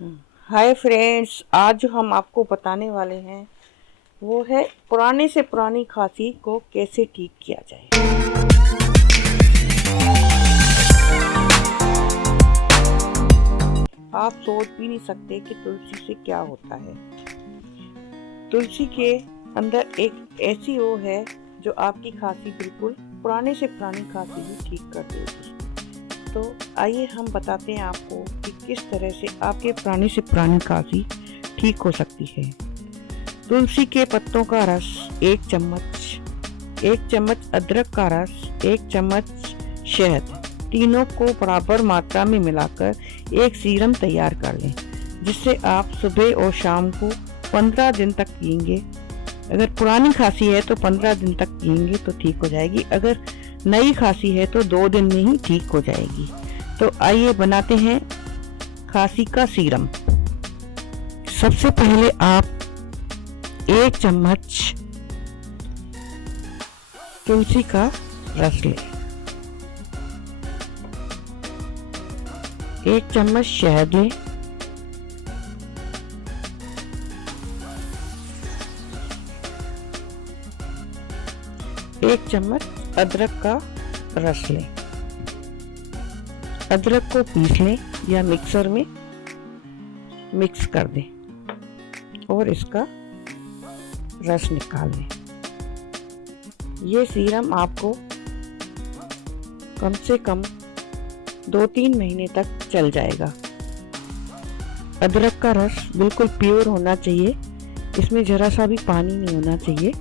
Hi friends, आज जो हम आपको बताने वाले हैं वो है पुराने से पुरानी खांसी को कैसे ठीक किया जाए। आप सोच भी नहीं सकते कि तुलसी से क्या होता है। तुलसी के अंदर एक ऐसी वो है जो आपकी खांसी बिल्कुल पुराने से पुरानी खांसी भी ठीक कर देगी। तो आइए हम बताते हैं आपको कि किस तरह से आपके पुरानी से पुरानी खांसी ठीक हो सकती है। तुलसी के पत्तों का रस 1 चम्मच अदरक का रस 1 चम्मच शहद, तीनों को बराबर मात्रा में मिलाकर एक सीरम तैयार कर लें, जिससे आप सुबह और शाम को 15 दिन तक पिएंगे। अगर पुरानी खांसी है तो 15 दिन तक पिएंगे तो ठीक हो जाएगी। अगर नई खांसी है तो 2 दिन में ही ठीक हो जाएगी। तो आइए बनाते हैं खांसी का सीरम। सबसे पहले आप 1 चम्मच तुलसी का रस लें, 1 चम्मच शहद लें, 1 चम्मच अदरक का रस लें। अदरक को पीस लें या मिक्सर में मिक्स कर दें और इसका रस निकाल लें। ये सीरम आपको कम से कम 2-3 महीने तक चल जाएगा। अदरक का रस बिल्कुल प्योर होना चाहिए, इसमें जरा सा भी पानी नहीं होना चाहिए।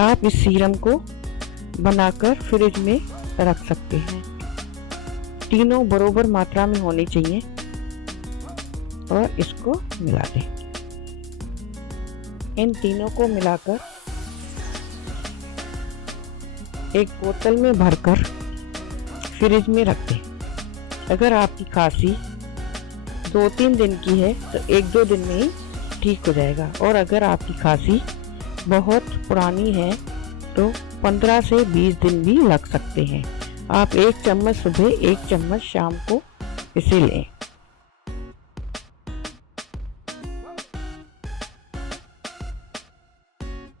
आप इस सीरम को बनाकर फ्रिज में रख सकते हैं। तीनों बराबर मात्रा में होने चाहिए और इसको मिला दें। इन तीनों को मिलाकर एक बोतल में भरकर फ्रिज में रख दें। अगर आपकी खांसी 2-3 दिन की है तो 1-2 दिन में ही ठीक हो जाएगा, और अगर आपकी खांसी बहुत पुरानी है तो 15 से 20 दिन भी लग सकते हैं। आप 1 चम्मच सुबह 1 चम्मच शाम को इसे लें।